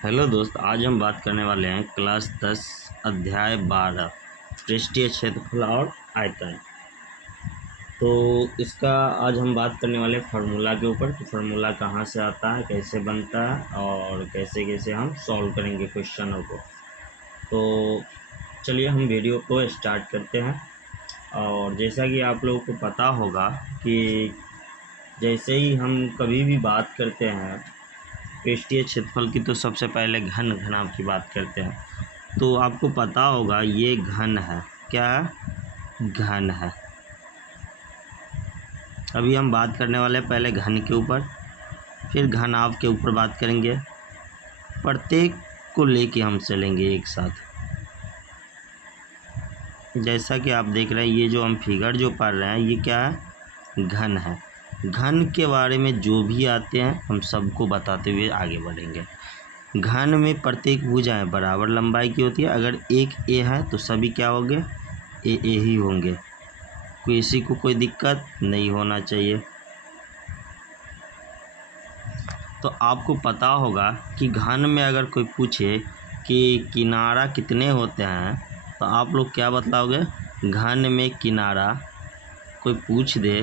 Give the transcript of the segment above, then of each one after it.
Hello दोस्त, आज हम बात करने वाले हैं क्लास 10 अध्याय 12 पृष्ठीय क्षेत्रफल और आयतन। तो इसका आज हम बात करने वाले फार्मूला के ऊपर कि फार्मूला कहाँ से आता है, कैसे बनता है और कैसे कैसे हम सॉल्व करेंगे क्वेश्चनों को। तो चलिए हम वीडियो को स्टार्ट करते हैं। और जैसा कि आप लोगों को पता होगा कि जैसे ही हम कभी भी बात करते हैं पृष्ठीय क्षेत्रफल की, तो सबसे पहले घन घनाभ की बात करते हैं। तो आपको पता होगा ये घन है। क्या है? घन है। अभी हम बात करने वाले हैं पहले घन के ऊपर, फिर घनाभ के ऊपर बात करेंगे। प्रत्येक को लेके हम चलेंगे एक साथ। जैसा कि आप देख रहे हैं, ये जो हम फिगर जो पढ़ रहे हैं ये क्या है? घन है। घन के बारे में जो भी आते हैं हम सबको बताते हुए आगे बढ़ेंगे। घन में प्रत्येक भुजाएं बराबर लंबाई की होती है। अगर एक ए है तो सभी क्या होंगे? ए ही होंगे। किसी को कोई दिक्कत नहीं होना चाहिए। तो आपको पता होगा कि घन में अगर कोई पूछे कि किनारा कितने होते हैं तो आप लोग क्या बतलाओगे? घन में किनारा कोई पूछ दे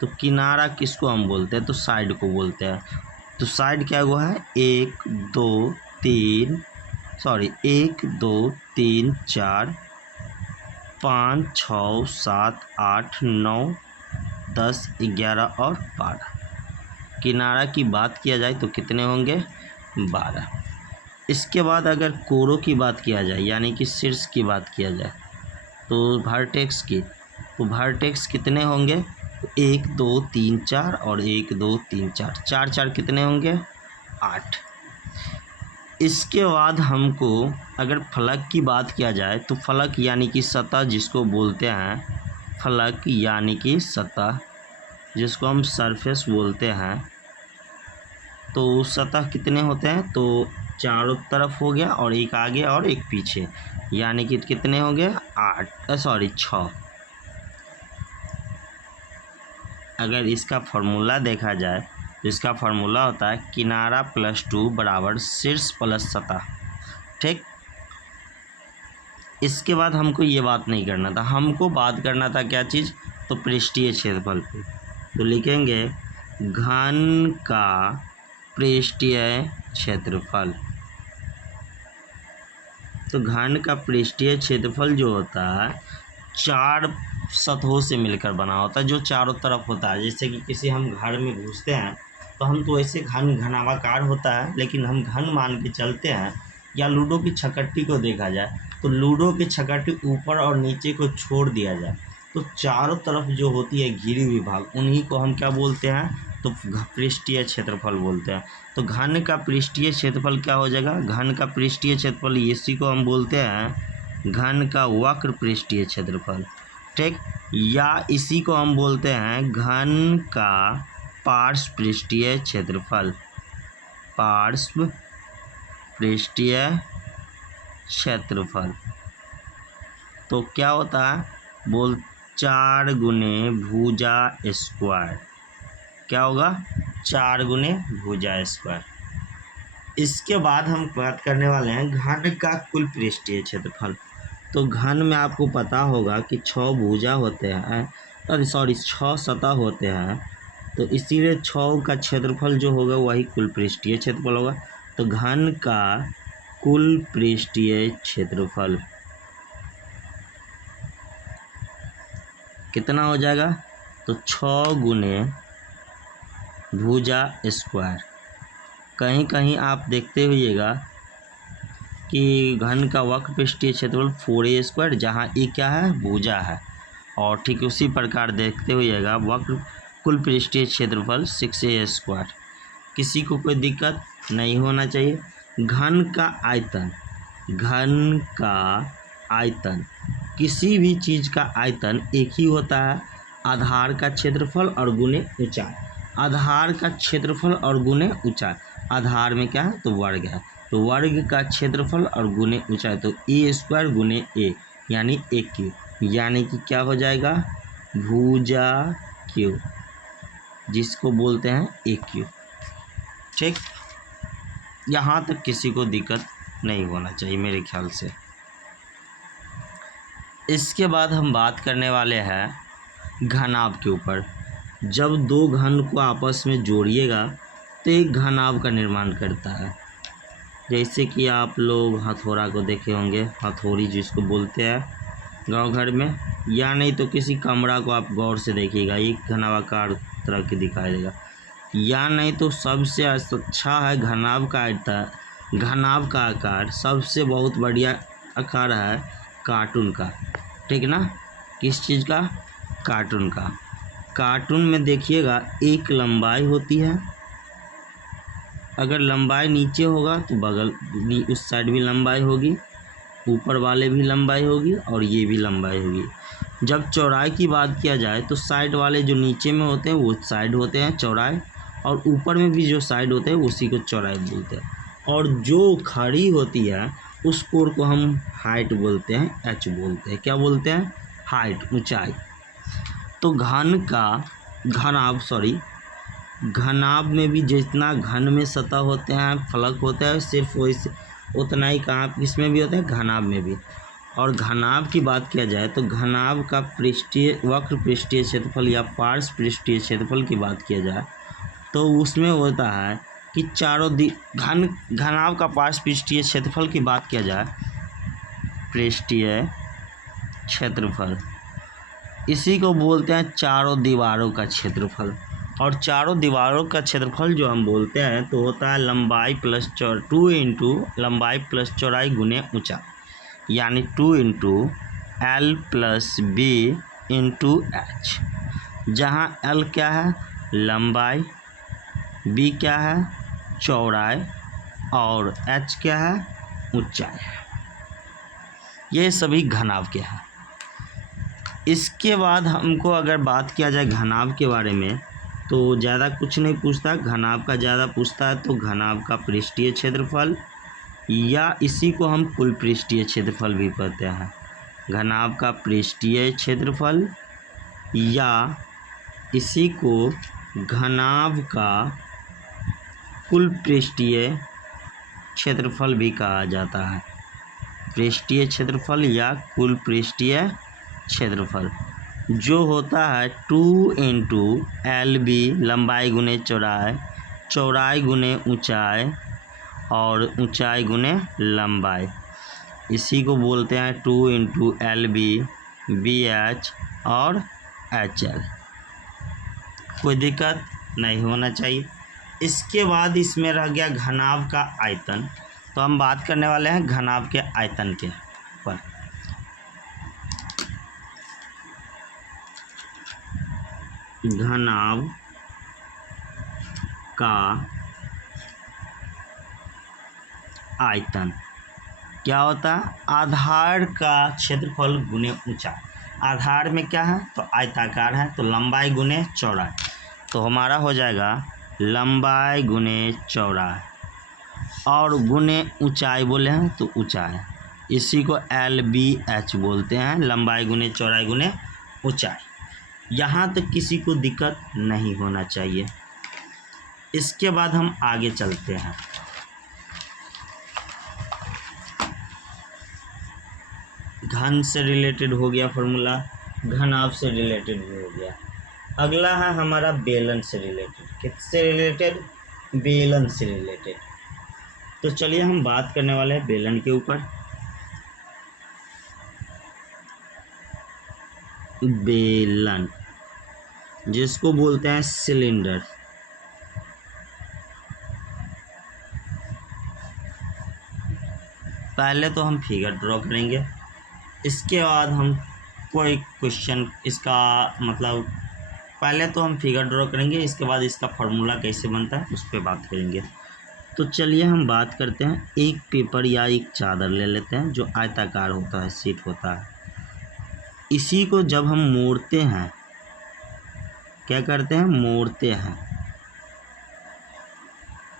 तो किनारा किसको हम बोलते हैं? तो साइड को बोलते हैं। तो साइड क्या हुआ है? 1 2 3 4 5 6 7 8 9 10 11 और 12। किनारा की बात किया जाए तो कितने होंगे? 12। इसके बाद अगर कोरों की बात किया जाए यानी कि शीर्ष की बात किया जाए तो वर्टेक्स की, तो वर्टेक्स कितने होंगे? 1 2 3 4 और 1 2 3 4 4 4 कितने होंगे? 8। इसके बाद हमको अगर फलक की बात किया जाए तो फलक यानी कि सतह जिसको बोलते हैं, फलक यानी कि सतह जिसको हम सरफेस बोलते हैं, तो सतह कितने होते हैं? तो चारों तरफ हो गया और एक आगे और एक पीछे, यानी कि कितने हो गए? 6। अगर इसका फार्मूला देखा जाए तो इसका फार्मूला होता है किनारा +2 बराबर शीर्ष प्लस सतह। ठीक। इसके बाद हमको ये बात नहीं करना था, हमको बात करना था क्या चीज़? तो पृष्ठीय क्षेत्रफल पे। तो लिखेंगे घन का पृष्ठीय क्षेत्रफल। तो घन का पृष्ठीय क्षेत्रफल जो होता है 4 सतहों से मिलकर बना होता है, जो चारों तरफ होता है। जैसे कि किसी हम घर में घुसते हैं तो हम तो ऐसे घनाभाकार होता है, लेकिन हम घन मान के चलते हैं। या लूडो की छकट्टी को देखा जाए तो लूडो की छकट्टी ऊपर और नीचे को छोड़ दिया जाए तो चारों तरफ जो होती है घिरी हुई भाग, उन्हीं को हम क्या बोलते हैं? तो पृष्ठीय क्षेत्रफल बोलते हैं। तो घन का पृष्ठीय क्षेत्रफल क्या हो जाएगा? घन का पृष्ठीय क्षेत्रफल इसी को हम बोलते हैं घन का वक्र पृष्ठीय क्षेत्रफल। ठीक। या इसी को हम बोलते हैं घन का पार्श्व पृष्ठीय क्षेत्रफल। पार्श्व पृष्ठीय क्षेत्रफल। तो क्या होता है? 4 गुने भुजा स्क्वायर। क्या होगा? 4 गुने भुजा स्क्वायर। इसके बाद हम बात करने वाले हैं घन का कुल पृष्ठीय क्षेत्रफल। तो घन में आपको पता होगा कि 6 भुजा होते हैं, 6 सतह होते हैं। तो इसीलिए 6 का क्षेत्रफल जो होगा वही कुल पृष्ठीय क्षेत्रफल होगा। तो घन का कुल पृष्ठीय क्षेत्रफल कितना हो जाएगा? तो 6 गुने भुजा स्क्वायर। कहीं कहीं आप देखते हुइएगा कि घन का वक्र पृष्ठीय क्षेत्रफल 4a स्क्वायर, जहाँ ए क्या है? भुजा है। और ठीक उसी प्रकार देखते हुइएगा वक्र कुल पृष्ठीय क्षेत्रफल 6a स्क्वायर। किसी को कोई दिक्कत नहीं होना चाहिए। घन का आयतन, घन का आयतन, किसी भी चीज़ का आयतन एक ही होता है, आधार का क्षेत्रफल और गुने ऊंचाई। आधार का क्षेत्रफल और गुने ऊंचाई। आधार में क्या है? तो वर्ग है। तो वर्ग का क्षेत्रफल और गुने ऊंचाई, तो ए स्क्वायर गुने ए यानी ए क्यूब, यानी कि क्या हो जाएगा? भुजा क्यूब, जिसको बोलते हैं ए क्यूब। ठीक। यहाँ तक किसी को दिक्कत नहीं होना चाहिए मेरे ख्याल से। इसके बाद हम बात करने वाले हैं घनाभ के ऊपर। जब दो घन को आपस में जोड़िएगा तो एक घनाभ का निर्माण करता है। जैसे कि आप लोग हथौड़ा को देखे होंगे, हथौड़ी जिसको बोलते हैं गांव घर में, या नहीं तो किसी कमरा को आप गौर से देखिएगा, एक घनाभाकार तरह की दिखाई देगा। या नहीं तो सबसे अच्छा है घनाभ का आकार सबसे बहुत बढ़िया आकार है कार्टून का, ठीक ना। किस चीज़ का? कार्टून का। कार्टून में देखिएगा एक लंबाई होती है, अगर लंबाई नीचे होगा तो उस साइड भी लंबाई होगी, ऊपर वाले भी लंबाई होगी और ये भी लंबाई होगी। जब चौड़ाई की बात किया जाए तो साइड वाले जो नीचे में होते हैं वो साइड होते हैं चौड़ाई, और ऊपर में भी जो साइड होते हैं उसी को चौड़ाई बोलते हैं। और जो खड़ी होती है उस कोण को हम हाइट बोलते हैं, एच बोलते हैं। क्या बोलते हैं? हाइट, ऊंचाई। तो घनाभ में भी जितना घन में सतह होते हैं, फलक होता है, सिर्फ वैसे उतना ही कहाँ इसमें भी होता है, घनाभ में भी। और घनाभ की बात किया जाए तो घनाभ का वक्र पृष्ठीय क्षेत्रफल या पार्श्व पृष्ठीय क्षेत्रफल की बात किया जाए तो उसमें होता है कि घनाभ का पार्श्व पृष्ठीय क्षेत्रफल की बात किया जाए, पृष्ठीय क्षेत्रफल, इसी को बोलते हैं चारों दीवारों का क्षेत्रफल। और चारों दीवारों का क्षेत्रफल जो हम बोलते हैं तो होता है लंबाई प्लस 2 इंटू लंबाई प्लस चौड़ाई गुने ऊंचाई, यानी 2 into L plus B into H, जहाँ एल क्या है? लंबाई, बी क्या है? चौड़ाई, और एच क्या है? ऊंचाई। ये सभी घनाभ के हैं। इसके बाद हमको अगर बात किया जाए घनाभ के बारे में तो ज़्यादा कुछ नहीं पूछता, घनाभ का ज़्यादा पूछता है तो घनाभ का पृष्ठीय क्षेत्रफल, या इसी को हम कुल पृष्ठीय क्षेत्रफल भी कहते हैं। घनाभ का पृष्ठीय क्षेत्रफल या इसी को घनाभ का कुल पृष्ठीय क्षेत्रफल भी कहा जाता है। पृष्ठीय क्षेत्रफल या कुल पृष्ठीय क्षेत्रफल जो होता है 2 इंटू एल बी, लंबाई गुने चौड़ाई, चौड़ाई गुने ऊंचाई, और ऊंचाई गुने लंबाई, इसी को बोलते हैं 2 into L B, B H और एच एल। कोई दिक्कत नहीं होना चाहिए। इसके बाद इसमें रह गया घनाभ का आयतन, तो हम बात करने वाले हैं घनाभ के आयतन के पर। घनाभ का आयतन क्या होता है? आधार का क्षेत्रफल गुने ऊंचाई। आधार में क्या है? तो आयताकार है, तो लंबाई गुने चौड़ाई, तो हमारा हो जाएगा लंबाई गुने चौड़ाई, और गुने ऊंचाई बोले हैं तो ऊंचाई, इसी को एल बी एच बोलते हैं, लंबाई गुने चौड़ाई गुने ऊंचाई। यहाँ तक किसी को दिक्कत नहीं होना चाहिए। इसके बाद हम आगे चलते हैं। घन से रिलेटेड हो गया फॉर्मूला, घनाभ से रिलेटेड भी हो गया। अगला है हमारा बेलन से रिलेटेड। किससे रिलेटेड? बेलन से रिलेटेड। तो चलिए हम बात करने वाले हैं बेलन के ऊपर। बेलन जिसको बोलते हैं सिलेंडर। पहले तो हम फिगर ड्रॉ करेंगे, इसके बाद हम कोई क्वेश्चन इसका मतलब, पहले तो हम फिगर ड्रॉ करेंगे, इसके बाद इसका फार्मूला कैसे बनता है उस पर बात करेंगे। तो चलिए हम बात करते हैं, एक पेपर या एक चादर ले लेते हैं जो आयताकार होता है, शीट होता है। इसी को जब हम मोड़ते हैं, क्या करते हैं? मोड़ते हैं।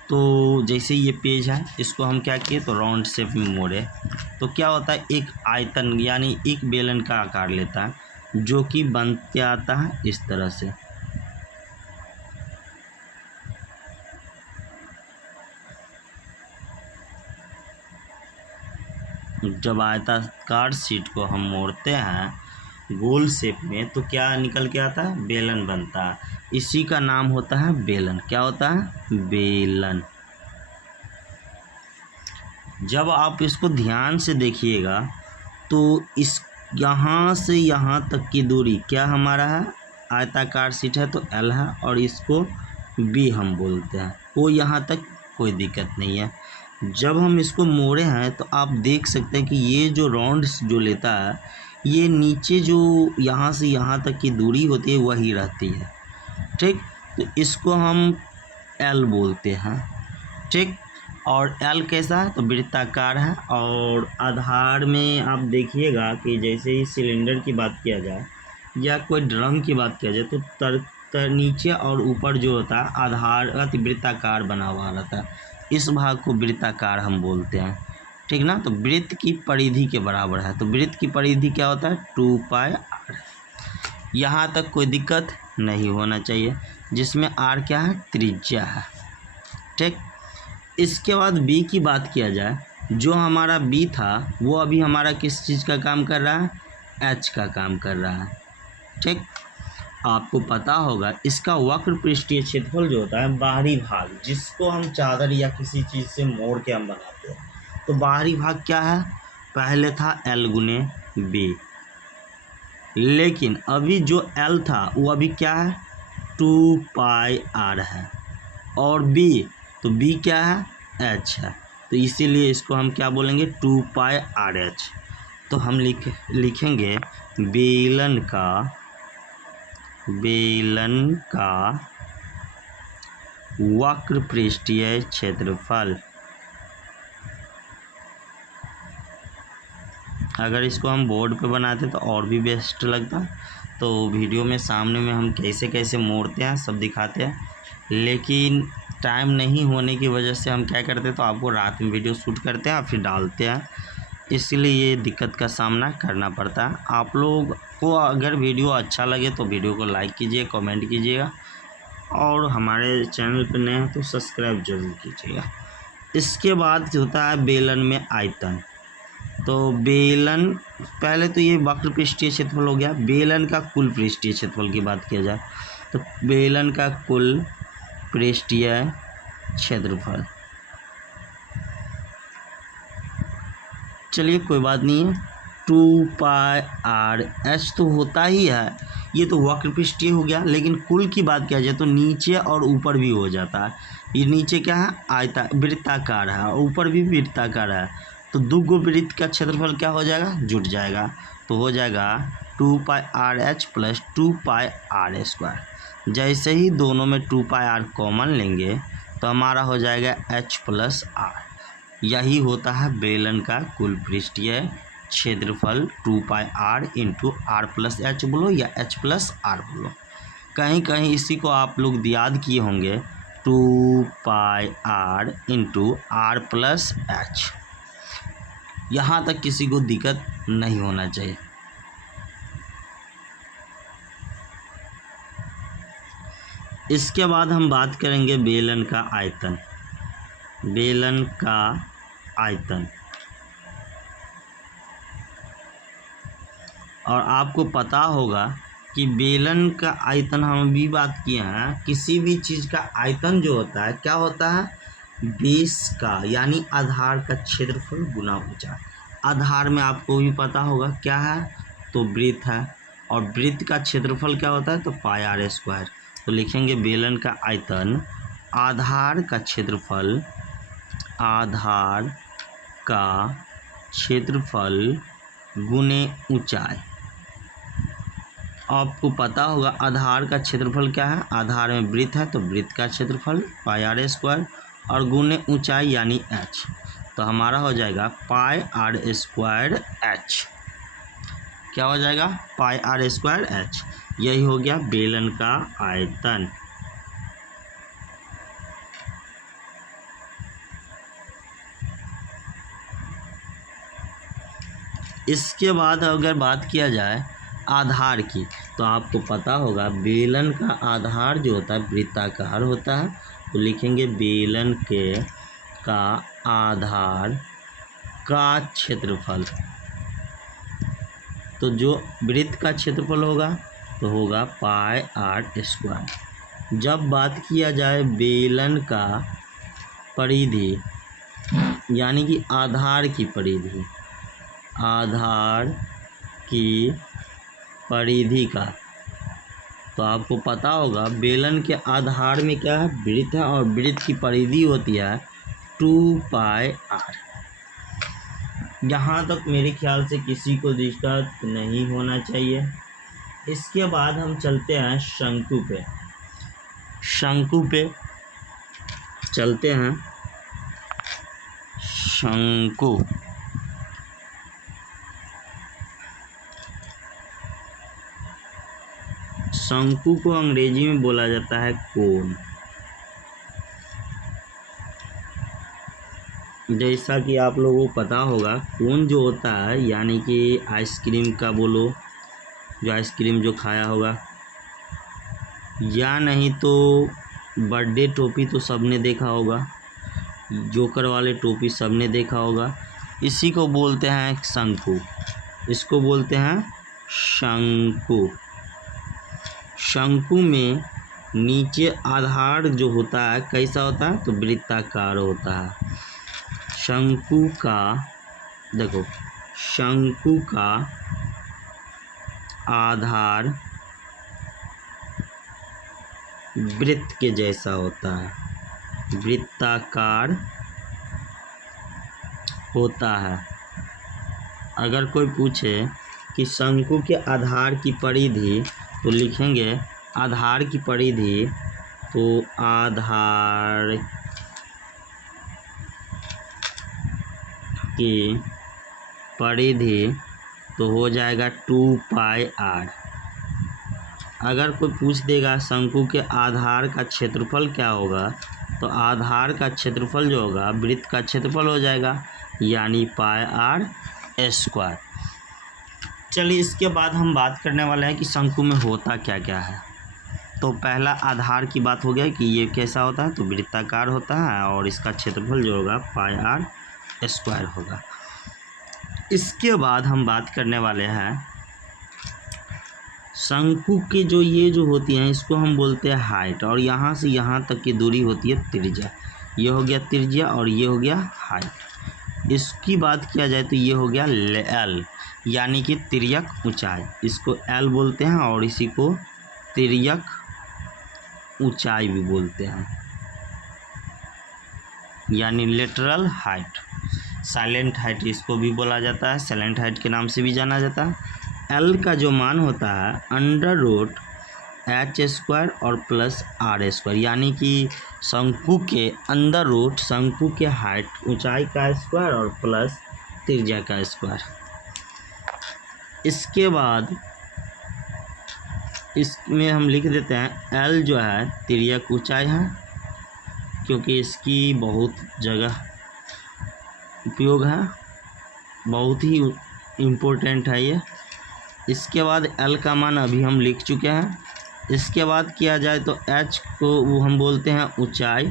तो जैसे ये पेज है, इसको हम क्या किए? तो राउंड शेप में मोड़े, तो क्या होता है? एक आयतन यानी एक बेलन का आकार लेता है, जो कि बनते आता है इस तरह से। जब आयताकार शीट को हम मोड़ते हैं गोल शेप में तो क्या निकल के आता है, बेलन बनता है। इसी का नाम होता है बेलन। क्या होता है, बेलन। जब आप इसको ध्यान से देखिएगा तो इस यहाँ से यहाँ तक की दूरी क्या हमारा है, आयताकार शीट है तो एल है, और इसको बी हम बोलते हैं। वो यहाँ तक कोई दिक्कत नहीं है। जब हम इसको मोड़े हैं तो आप देख सकते हैं कि ये जो राउंड जो लेता है, ये नीचे जो यहाँ से यहाँ तक की दूरी होती है वही रहती है, ठीक। तो इसको हम एल बोलते हैं, ठीक। और एल कैसा है, तो वृत्ताकार है। और आधार में आप देखिएगा कि जैसे ही सिलेंडर की बात किया जाए या कोई ड्रम की बात किया जाए तो नीचे और ऊपर जो होता है आधार वृत्ताकार बना हुआ रहता है। इस भाग को वृत्ताकार हम बोलते हैं, ठीक ना। तो वृत्त की परिधि के बराबर है। तो वृत्त की परिधि क्या होता है, 2πr। यहाँ तक कोई दिक्कत नहीं होना चाहिए, जिसमें r क्या है, त्रिज्या है, ठीक। इसके बाद b की बात किया जाए, जो हमारा b था वो अभी हमारा किस चीज़ का काम कर रहा है, h का काम कर रहा है, ठीक। आपको पता होगा इसका वक्र पृष्ठीय क्षेत्रफल जो होता है, बाहरी भाग जिसको हम चादर या किसी चीज़ से मोड़ के हम बनाते हैं, तो बाहरी भाग क्या है, पहले था l गुने b, लेकिन अभी जो l था वो अभी क्या है, 2πr है, और b तो b क्या है, h है। तो इसीलिए इसको हम क्या बोलेंगे, 2πrh। तो हम लिखेंगे बेलन का वक्र पृष्ठीय क्षेत्रफल। अगर इसको हम बोर्ड पे बनाते तो और भी बेस्ट लगता। तो वीडियो में सामने में हम कैसे कैसे मोड़ते हैं सब दिखाते हैं, लेकिन टाइम नहीं होने की वजह से हम क्या करते हैं, तो आपको रात में वीडियो शूट करते हैं और फिर डालते हैं, इसलिए ये दिक्कत का सामना करना पड़ता है। आप लोग को अगर वीडियो अच्छा लगे तो वीडियो को लाइक कीजिए, कमेंट कीजिएगा, और हमारे चैनल पर नए हैं तो सब्सक्राइब जरूर कीजिएगा। इसके बाद होता है बेलन में आयतन। तो बेलन, पहले तो ये वक्र पृष्ठीय क्षेत्रफल हो गया। बेलन का कुल पृष्ठीय क्षेत्रफल की बात किया जाए तो बेलन का कुल पृष्ठीय क्षेत्रफल, चलिए कोई बात नहीं है, 2πrh तो होता ही है। ये तो वक्र पृष्ठीय हो गया, लेकिन कुल की बात किया जाए तो नीचे और ऊपर भी हो जाता है। ये नीचे क्या है, वृत्ताकार है, और ऊपर भी वृत्ताकार है। तो दो वृत्त का क्षेत्रफल क्या हो जाएगा, जुट जाएगा। तो हो जाएगा 2πrh प्लस 2πr²। जैसे ही दोनों में 2πr कॉमन लेंगे तो हमारा हो जाएगा h प्लस r। यही होता है बेलन का कुल पृष्ठीय क्षेत्रफल, 2πr into r plus h बोलो या h प्लस r बोलो। कहीं कहीं इसी को आप लोग याद किए होंगे, 2πr into r plus h। यहाँ तक किसी को दिक्कत नहीं होना चाहिए। इसके बाद हम बात करेंगे बेलन का आयतन। बेलन का आयतन, और आपको पता होगा कि बेलन का आयतन हम भी बात किए हैं। किसी भी चीज़ का आयतन जो होता है क्या होता है, बेस का यानी आधार का क्षेत्रफल गुना ऊंचाई। आधार में आपको भी पता होगा क्या है, तो वृत्त है, और वृत्त का क्षेत्रफल क्या होता है, तो πr²। तो लिखेंगे बेलन का आयतन आधार का क्षेत्रफल, आधार का क्षेत्रफल गुने ऊंचाई। आपको पता होगा आधार का क्षेत्रफल क्या है, आधार में वृत्त है तो वृत्त का क्षेत्रफल πr², और गुने ऊंचाई यानी h। तो हमारा हो जाएगा πr²h। क्या हो जाएगा, πr²h। यही हो गया बेलन का आयतन। इसके बाद अगर बात किया जाए आधार की, तो आपको पता होगा बेलन का आधार जो होता है वृत्ताकार होता है। तो लिखेंगे बेलन का आधार का क्षेत्रफल। तो जो वृत्त का क्षेत्रफल होगा तो होगा पाई आर स्क्वायर। जब बात किया जाए बेलन का परिधि यानी कि आधार की परिधि, आधार की परिधि का, तो आपको पता होगा बेलन के आधार में क्या है, वृत्त है, और वृत्त की परिधि होती है 2 पाई आर। यहाँ तक मेरे ख्याल से किसी को डिस्टर्ब नहीं होना चाहिए। इसके बाद हम चलते हैं शंकु पे। शंकु पे चलते हैं। शंकु, शंकु को अंग्रेजी में बोला जाता है कोन। जैसा कि आप लोगों को पता होगा, कोन जो होता है यानी कि आइसक्रीम का बोलो, जो आइसक्रीम जो खाया होगा, या नहीं तो बर्थडे टोपी तो सबने देखा होगा, जोकर वाले टोपी सबने देखा होगा। इसी को बोलते हैं शंकु, इसको बोलते हैं शंकु। शंकु में नीचे आधार जो होता है कैसा होता है, तो वृत्ताकार होता है। शंकु का देखो, शंकु का आधार वृत्त के जैसा होता है, वृत्ताकार होता है। अगर कोई पूछे कि शंकु के आधार की परिधि, तो लिखेंगे आधार की परिधि, तो आधार की परिधि तो हो जाएगा 2 पाई आर। अगर कोई पूछ देगा शंकु के आधार का क्षेत्रफल क्या होगा, तो आधार का क्षेत्रफल जो होगा वृत्त का क्षेत्रफल हो जाएगा, यानी पाई आर स्क्वायर। चलिए, इसके बाद हम बात करने वाले हैं कि शंकु में होता क्या क्या है। तो पहला आधार की बात हो गया कि ये कैसा होता है, तो वृत्ताकार होता है, और इसका क्षेत्रफल जो होगा पाई आर स्क्वायर होगा। इसके बाद हम बात करने वाले हैं शंकु के जो ये जो होती हैं, इसको हम बोलते हैं हाइट, और यहाँ से यहाँ तक की दूरी होती है त्रिज्या। ये हो गया त्रिज्या और ये हो गया हाइट। इसकी बात किया जाए तो ये हो गया एल, यानी कि तिर्यक ऊंचाई, इसको एल बोलते हैं, और इसी को तिर्यक ऊंचाई भी बोलते हैं, यानी लेटरल हाइट। साइलेंट हाइट इसको भी बोला जाता है, साइलेंट हाइट के नाम से भी जाना जाता है। एल का जो मान होता है अंडर रूट एच स्क्वायर और प्लस आर स्क्वायर, यानी कि शंकु के अंदर रूट शंकु के हाइट ऊंचाई का स्क्वायर और प्लस त्रिज्या का स्क्वायर। इसके बाद इसमें हम लिख देते हैं एल जो है तिर्यक ऊंचाई है, क्योंकि इसकी बहुत जगह उपयोग है, बहुत ही इम्पोर्टेंट है ये। इसके बाद एल का मान अभी हम लिख चुके हैं। इसके बाद किया जाए तो एच को वो हम बोलते हैं ऊंचाई,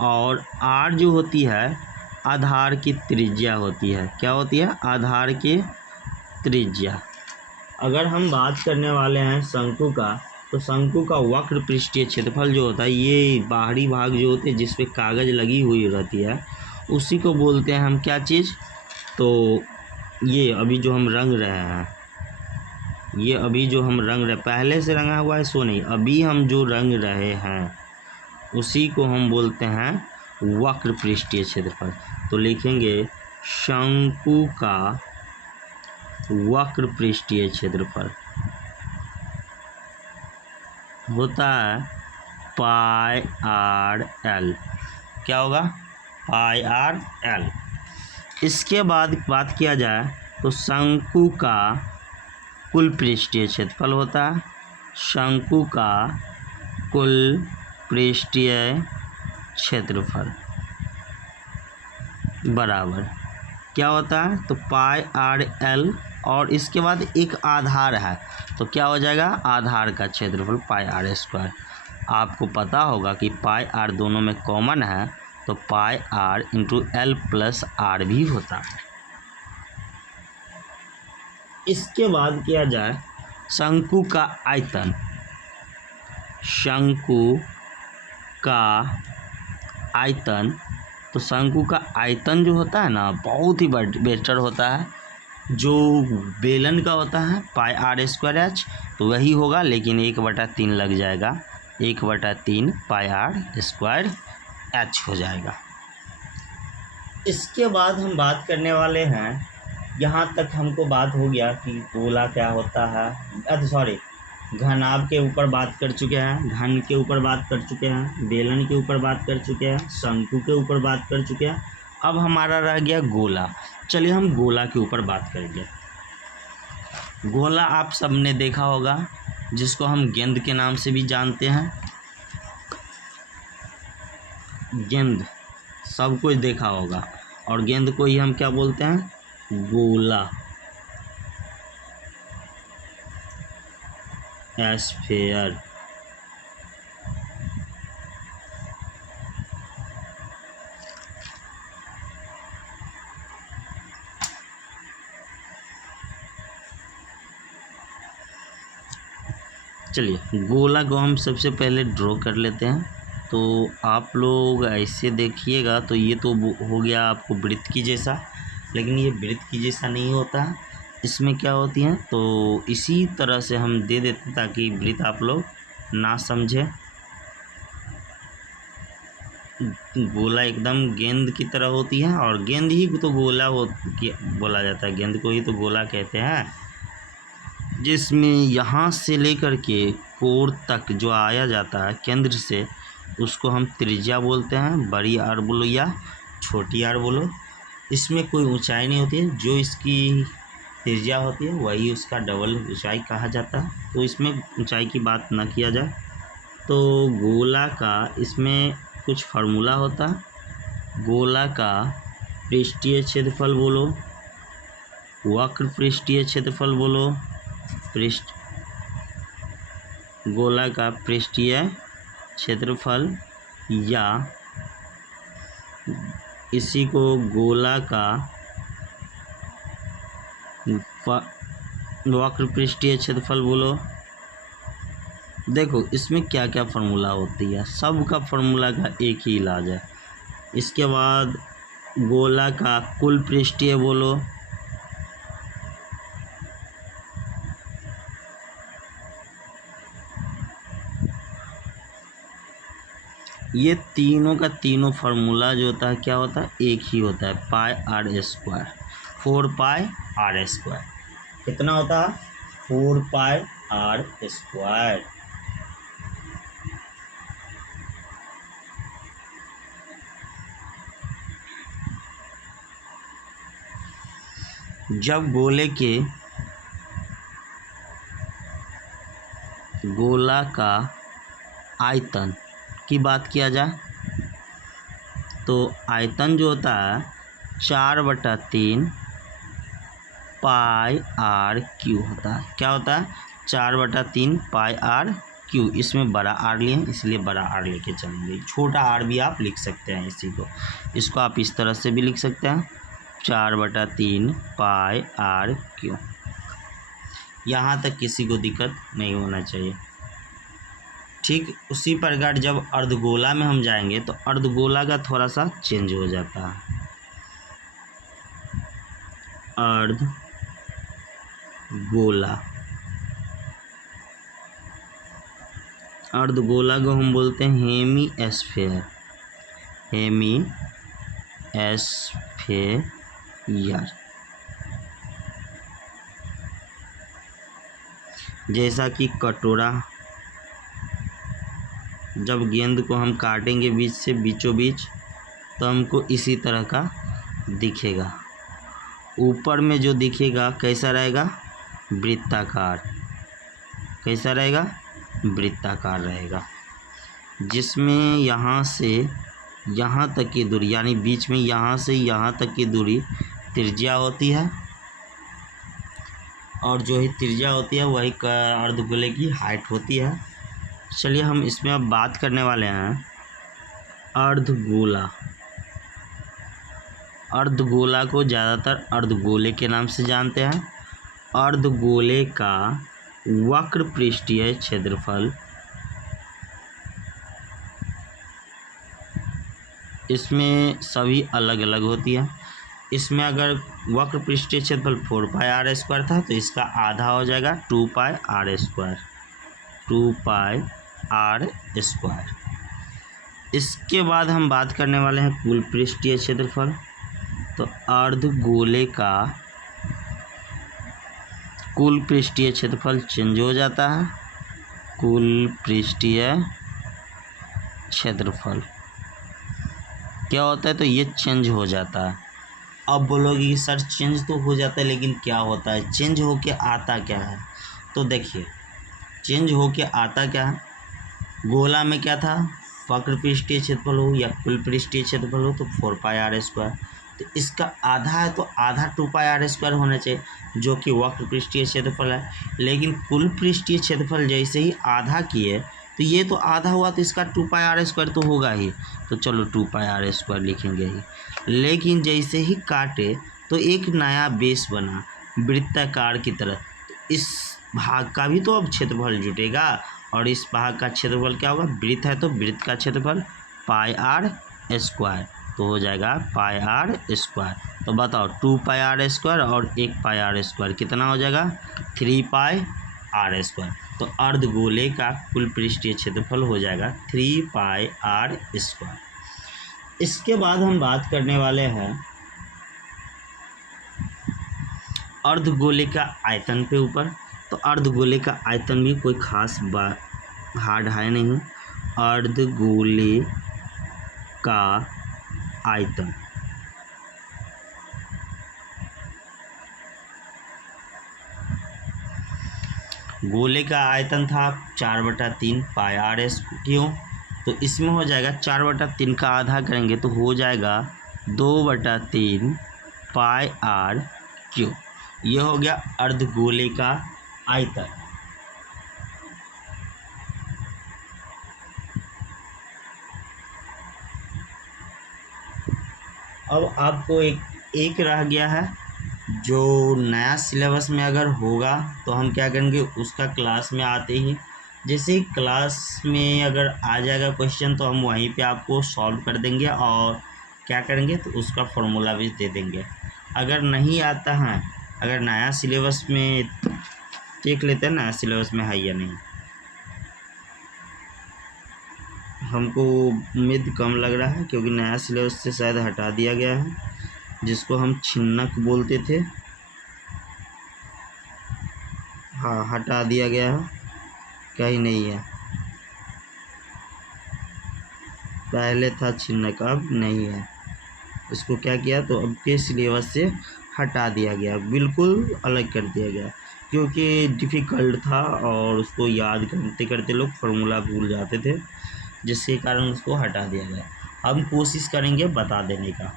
और आर जो होती है आधार की त्रिज्या होती है। क्या होती है? आधार की त्रिज्या। अगर हम बात करने वाले हैं शंकु का, तो शंकु का वक्र पृष्ठीय क्षेत्रफल जो होता है, ये बाहरी भाग जो होते हैं जिस पे कागज़ लगी हुई रहती है, उसी को बोलते हैं हम क्या चीज़, तो ये अभी जो हम रंग रहे हैं, ये अभी जो हम रंग रहे, पहले से रंगा हुआ है सो नहीं, अभी हम जो रंग रहे हैं उसी को हम बोलते हैं वक्र पृष्ठीय क्षेत्रफल। तो लिखेंगे शंकु का वक्र पृष्ठीय क्षेत्रफल होता है पाई आर एल। क्या होगा? पाई आर एल। इसके बाद बात किया जाए तो शंकु का कुल पृष्ठीय क्षेत्रफल होता है, शंकु का कुल पृष्ठीय क्षेत्रफल बराबर क्या होता है, तो पाई आर एल, और इसके बाद एक आधार है, तो क्या हो जाएगा? आधार का क्षेत्रफल पाई आर स्क्वायर। आपको पता होगा कि पाई आर दोनों में कॉमन है, तो pi r into L plus r भी होता है। इसके बाद किया जाए शंकु का आयतन। शंकु का आयतन, तो शंकु का आयतन जो होता है ना बहुत ही बेटर होता है। जो बेलन का होता है पाई आर स्क्वायर एच, तो वही होगा, लेकिन 1/3 लग जाएगा, 1/3 पाई आर स्क्वायर एच हो जाएगा। इसके बाद हम बात करने वाले हैं, यहाँ तक हमको बात हो गया कि गोला क्या होता है, सॉरी घनाभ के ऊपर बात कर चुके हैं, घन के ऊपर बात कर चुके हैं, बेलन के ऊपर बात कर चुके हैं, शंकु के ऊपर बात कर चुके हैं। अब हमारा रह गया गोला। चलिए हम गोला के ऊपर बात करेंगे। गोला आप सबने देखा होगा, जिसको हम गेंद के नाम से भी जानते हैं। गेंद सब कुछ देखा होगा, और गेंद को ही हम क्या बोलते हैं, गोला, एस्फेयर। चलिए गोला को हम सबसे पहले ड्रॉ कर लेते हैं। तो आप लोग ऐसे देखिएगा, तो ये तो हो गया आपको वृत्त की जैसा, लेकिन ये वृत्त की जैसा नहीं होता है। इसमें क्या होती हैं, तो इसी तरह से हम दे देते हैं ताकि वृत्त आप लोग ना समझें। गोला एकदम गेंद की तरह होती है, और गेंद ही तो गोला बोला जाता है, गेंद को ही तो गोला कहते हैं। जिसमें यहाँ से लेकर के कोर तक जो आया जाता है केंद्र से, उसको हम त्रिज्या बोलते हैं, बड़ी आर बोलो या छोटी आर बोलो। इसमें कोई ऊंचाई नहीं होती है, जो इसकी त्रिज्या होती है वही उसका डबल ऊंचाई कहा जाता है। तो इसमें ऊंचाई की बात ना किया जाए। तो गोला का इसमें कुछ फार्मूला होता है। गोला का पृष्ठीय क्षेत्रफल बोलो, वक्र पृष्ठीय क्षेत्रफल बोलो, गोला का पृष्ठीय क्षेत्रफल, या इसी को गोला का वक्र पृष्ठीय क्षेत्रफल बोलो। देखो इसमें क्या क्या फार्मूला होती है, सब का फार्मूला का एक ही इलाज है। इसके बाद गोला का कुल पृष्ठीय बोलो, ये तीनों का तीनों फार्मूला जो होता है क्या होता है, एक ही होता है, pi r square, 4 pi r square. कितना होता है, 4 पाई आर स्क्वायर। जब गोला का आयतन की बात किया जाए, तो आयतन जो होता है 4/3 पाई आर क्यू होता है। क्या होता है, 4/3 पाई आर क्यू। इसमें बड़ा आर लिए इसलिए बड़ा आर लेके चलेंगे, छोटा आर भी आप लिख सकते हैं। इसको आप इस तरह से भी लिख सकते हैं, 4/3 पाई आर क्यू। यहाँ तक किसी को दिक्कत नहीं होना चाहिए। ठीक उसी प्रकार जब अर्धगोला में हम जाएंगे, तो अर्धगोला का थोड़ा सा चेंज हो जाता है। अर्धगोला को हम बोलते हैं हेमी एस्फेयर, जैसा कि कटोरा, जब गेंद को हम काटेंगे बीच से बीचों बीच, तो हमको इसी तरह का दिखेगा। ऊपर में जो दिखेगा कैसा रहेगा, वृत्ताकार। कैसा रहेगा, वृत्ताकार रहेगा, जिसमें यहाँ से यहाँ तक की दूरी, यानी बीच में यहाँ से यहाँ तक की दूरी त्रिज्या होती है, और जो ही त्रिज्या होती है वही अर्धगोले की हाइट होती है। चलिए हम इसमें अब बात करने वाले हैं अर्धगोला। अर्धगोला को ज़्यादातर अर्धगोले के नाम से जानते हैं। अर्धगोले का वक्र पृष्ठीय क्षेत्रफल, इसमें सभी अलग अलग होती है। इसमें अगर वक्र पृष्ठीय क्षेत्रफल 4πr² था तो इसका आधा हो जाएगा 2πr²। 2πr²। इसके बाद हम बात करने वाले हैं कुल पृष्ठीय क्षेत्रफल। तो अर्धगोले का कुल पृष्ठीय क्षेत्रफल चेंज हो जाता है। कुल पृष्ठीय क्षेत्रफल क्या होता है, तो ये चेंज हो जाता है। अब बोलोगे कि सर चेंज तो हो जाता है लेकिन क्या होता है, चेंज होके आता क्या है? तो देखिए चेंज होके आता क्या है, गोला में क्या था, वक्र पृष्ठीय क्षेत्रफल हो या कुल पृष्ठीय क्षेत्रफल हो तो 4πr²। तो इसका आधा है तो आधा 2πr² होना चाहिए, जो कि वक्र पृष्ठीय क्षेत्रफल है। लेकिन कुल पृष्ठीय क्षेत्रफल जैसे ही आधा किए तो ये तो आधा हुआ तो इसका 2πr² तो होगा ही, तो चलो 2πr² लिखेंगे ही। लेकिन जैसे ही काटे तो एक नया बेस बना वृत्ताकार की तरह, तो इस भाग का भी तो अब क्षेत्रफल जुटेगा और इस भाग का क्षेत्रफल क्या होगा, वृत्त है तो वृत्त का क्षेत्रफल πr², तो हो जाएगा πr²। तो बताओ 2πr² और 1πr² कितना हो जाएगा, 3πr²। तो अर्धगोले का कुल पृष्ठीय क्षेत्रफल हो जाएगा 3πr²। इसके बाद हम बात करने वाले हैं अर्धगोले का आयतन पे ऊपर। तो अर्धगोले का आयतन भी कोई खास हार्ड है नहीं। अर्धगोले का आयतन गोले का आयतन था 4/3 πr²। तो इसमें हो जाएगा 4/3 का आधा करेंगे तो हो जाएगा 2/3 πr²। यह हो गया अर्धगोले का आयतन। अब आपको एक रह गया है जो नया सिलेबस में अगर होगा तो हम क्या करेंगे, उसका क्लास में आते ही जैसे ही क्लास में अगर आ जाएगा क्वेश्चन तो हम वहीं पे आपको सॉल्व कर देंगे और क्या करेंगे तो उसका फॉर्मूला भी दे देंगे। अगर नहीं आता है, अगर नया सिलेबस में देख लेते हैं नया सिलेबस में है या नहीं, हमको उम्मीद कम लग रहा है क्योंकि नया सिलेबस से शायद हटा दिया गया है, जिसको हम छिन्नक बोलते थे। हाँ हटा दिया गया है, कहीं नहीं है, पहले था छिन्नक अब नहीं है, इसको क्या किया तो अब के सिलेबस से हटा दिया गया, बिल्कुल अलग कर दिया गया क्योंकि डिफ़िकल्ट था और उसको याद करते करते लोग फार्मूला भूल जाते थे, जिसके कारण उसको हटा दिया गया। हम कोशिश करेंगे बता देने का।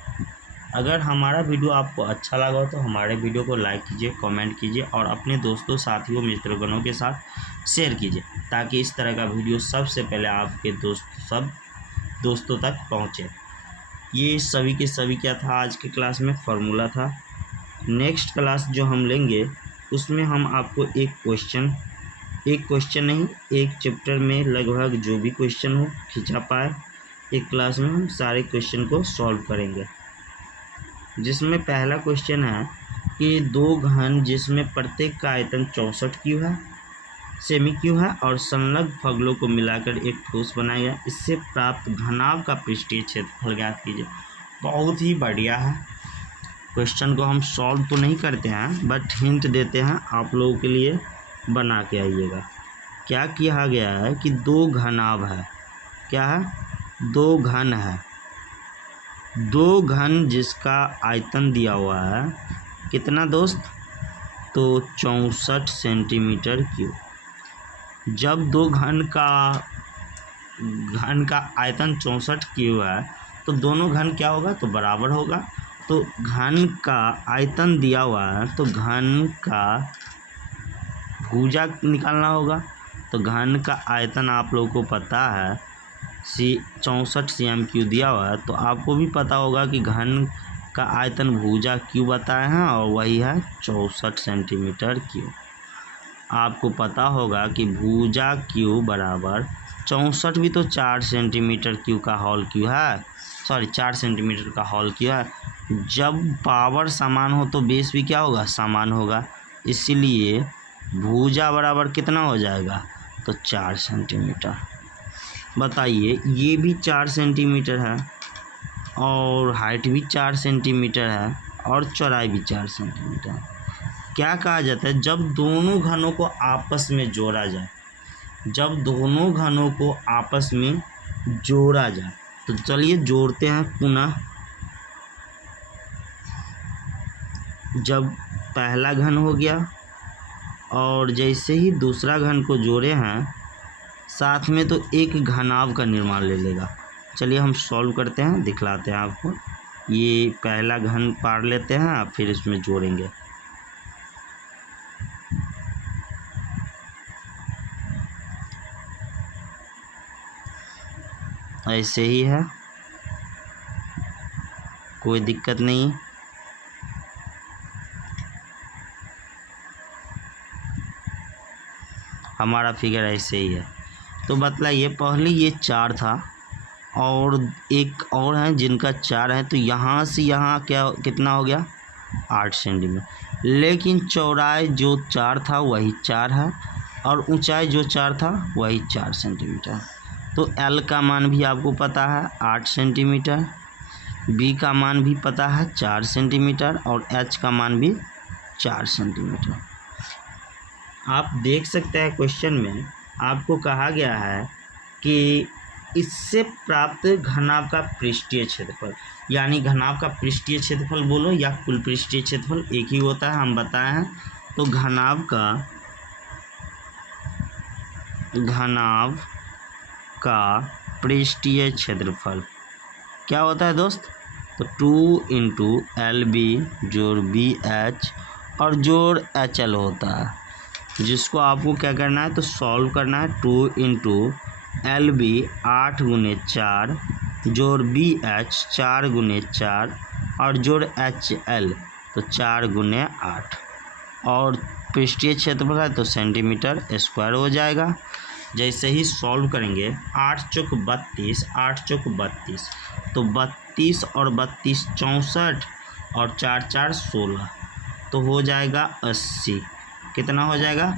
अगर हमारा वीडियो आपको अच्छा लगा हो तो हमारे वीडियो को लाइक कीजिए, कमेंट कीजिए और अपने दोस्तों साथियों मित्रगणों के साथ शेयर कीजिए ताकि इस तरह का वीडियो सबसे पहले आपके दोस्तों तक पहुंचे। ये सभी के सभी क्या था, आज की क्लास में फार्मूला था। नेक्स्ट क्लास जो हम लेंगे उसमें हम आपको एक क्वेश्चन नहीं, एक चैप्टर में लगभग जो भी क्वेश्चन हो खींचा पाए, एक क्लास में हम सारे क्वेश्चन को सॉल्व करेंगे। जिसमें पहला क्वेश्चन है कि दो घन जिसमें प्रत्येक का आयतन 64 क्यू है, सेमी क्यू है और संलग्न फगलों को मिलाकर एक ठोस बनाया गया, इससे प्राप्त घनाभ का पृष्ठीय क्षेत्रफल ज्ञात कीजिए। बहुत ही बढ़िया है। क्वेश्चन को हम सॉल्व तो नहीं करते हैं बट हिंट देते हैं आप लोगों के लिए, बना के आइएगा। क्या किया गया है कि दो घनाभ है, क्या है, दो घन है, दो घन जिसका आयतन दिया हुआ है कितना दोस्त, तो 64 सेंटीमीटर क्यूब। जब दो घन का आयतन 64 क्यूब है तो दोनों घन क्या होगा, तो बराबर होगा। तो घन का आयतन दिया हुआ है तो घन का भुजा निकालना होगा। तो घन का आयतन आप लोगों को पता है 64 cm क्यू दिया हुआ है, तो आपको भी पता होगा कि घन का आयतन भुजा क्यू बताए हैं और वही है 64 सेंटीमीटर क्यूब। आपको पता होगा कि भुजा क्यू बराबर 64 भी तो 4 सेंटीमीटर क्यू का होल क्यू है, सॉरी 4 सेंटीमीटर का होल क्यू है। जब पावर समान हो तो बेस भी क्या होगा, समान होगा। इसीलिए भुजा बराबर कितना हो जाएगा, तो 4 सेंटीमीटर। बताइए ये भी 4 सेंटीमीटर है और हाइट भी 4 सेंटीमीटर है और चौड़ाई भी 4 सेंटीमीटर है। क्या कहा जाता है, जब दोनों घनों को आपस में जोड़ा जाए, जब दोनों घनों को आपस में जोड़ा जाए, तो चलिए जोड़ते हैं पुनः। जब पहला घन हो गया और जैसे ही दूसरा घन को जोड़े हैं साथ में, तो एक घनाभ का निर्माण ले लेगा। चलिए हम सॉल्व करते हैं, दिखलाते हैं आपको। ये पहला घन पार लेते हैं, फिर इसमें जोड़ेंगे। ऐसे ही है, कोई दिक्कत नहीं। हमारा फिगर ऐसे ही है। तो बतलाइए, पहले ये 4 था और एक और है जिनका 4 है, तो यहाँ से यहाँ क्या कितना हो गया, 8 सेंटीमीटर। लेकिन चौड़ाई जो 4 था वही 4 है और ऊंचाई जो 4 था वही 4 सेंटीमीटर। तो L का मान भी आपको पता है 8 सेंटीमीटर, B का मान भी पता है 4 सेंटीमीटर और H का मान भी 4 सेंटीमीटर। आप देख सकते हैं क्वेश्चन में आपको कहा गया है कि इससे प्राप्त घनाभ का पृष्ठीय क्षेत्रफल, यानी घनाभ का पृष्ठीय क्षेत्रफल बोलो या कुल पृष्ठीय क्षेत्रफल एक ही होता है, हम बताए हैं। तो घनाभ का पृष्ठीय क्षेत्रफल क्या होता है दोस्त, तो 2 × LB जोड़ BH और जोड़ HL होता है, जिसको आपको क्या करना है, तो सॉल्व करना है। 2 × LB 8 × 4 जोड़ BH 4 × 4 और जोड़ HL तो 4 × 8 और पृष्ठीय क्षेत्रफल है तो सेंटीमीटर स्क्वायर हो जाएगा। जैसे ही सॉल्व करेंगे 8 चौक 32, 8 चौक 32, तो 32 और 32 64 और 4 4 16, तो हो जाएगा 80। कितना हो जाएगा,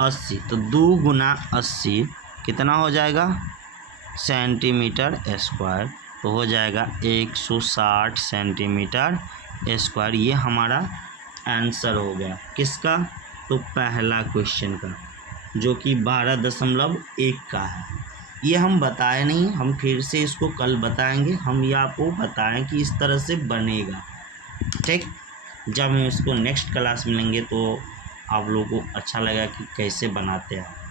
80। तो 2 × 80 कितना हो जाएगा, सेंटीमीटर स्क्वायर, तो हो जाएगा 160 सेंटीमीटर स्क्वायर। ये हमारा आंसर हो गया किसका, तो पहला क्वेश्चन का, जो कि 12.1 का है। ये हम बताए नहीं, हम फिर से इसको कल बताएंगे। हम ये आपको बताएं कि इस तरह से बनेगा, ठीक। जब हम इसको नेक्स्ट क्लास में लेंगे तो आप लोगों को अच्छा लगेगा कि कैसे बनाते हैं।